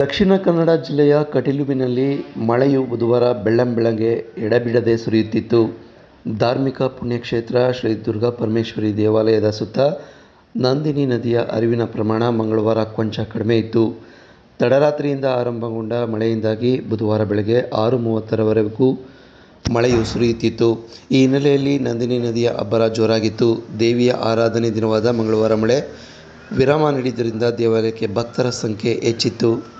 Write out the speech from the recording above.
ದಕ್ಷಿಣ ಕನ್ನಡ ಜಿಲ್ಲೆಯ ಕಟೀಲುವಿನಲ್ಲಿ ಮಳೆಯು ಬುಧವಾರ ಬೆಳ್ಳಂಬೆಳಗ್ಗೆ ಎಡಬಿಡದೆ ಸುರಿಯುತ್ತಿತ್ತು. ಧಾರ್ಮಿಕ ಪುಣ್ಯಕ್ಷೇತ್ರ ಶ್ರೀ ದುರ್ಗಾ ಪರಮೇಶ್ವರಿ ದೇವಾಲಯದ ಸುತ್ತ ನಂದಿನಿ ನದಿಯ ಅರಿವಿನ ಪ್ರಮಾಣ ಮಂಗಳವಾರ ಕೊಂಚ ಕಡಿಮೆ ಇತ್ತು. ತಡರಾತ್ರಿಯಿಂದ ಆರಂಭಗೊಂಡ ಮಳೆಯಿಂದಾಗಿ ಬುಧವಾರ ಬೆಳಗ್ಗೆ ಆರು ಮೂವತ್ತರವರೆಗೂ ಮಳೆಯು ಸುರಿಯುತ್ತಿತ್ತು. ಈ ಹಿನ್ನೆಲೆಯಲ್ಲಿ ನಂದಿನಿ ನದಿಯ ಅಬ್ಬರ ಜೋರಾಗಿತ್ತು. ದೇವಿಯ ಆರಾಧನೆ ದಿನವಾದ ಮಂಗಳವಾರ ಮಳೆ ವಿರಾಮ ನೀಡಿದ್ದರಿಂದ ದೇವಾಲಯಕ್ಕೆ ಭಕ್ತರ ಸಂಖ್ಯೆ ಹೆಚ್ಚಿತ್ತು.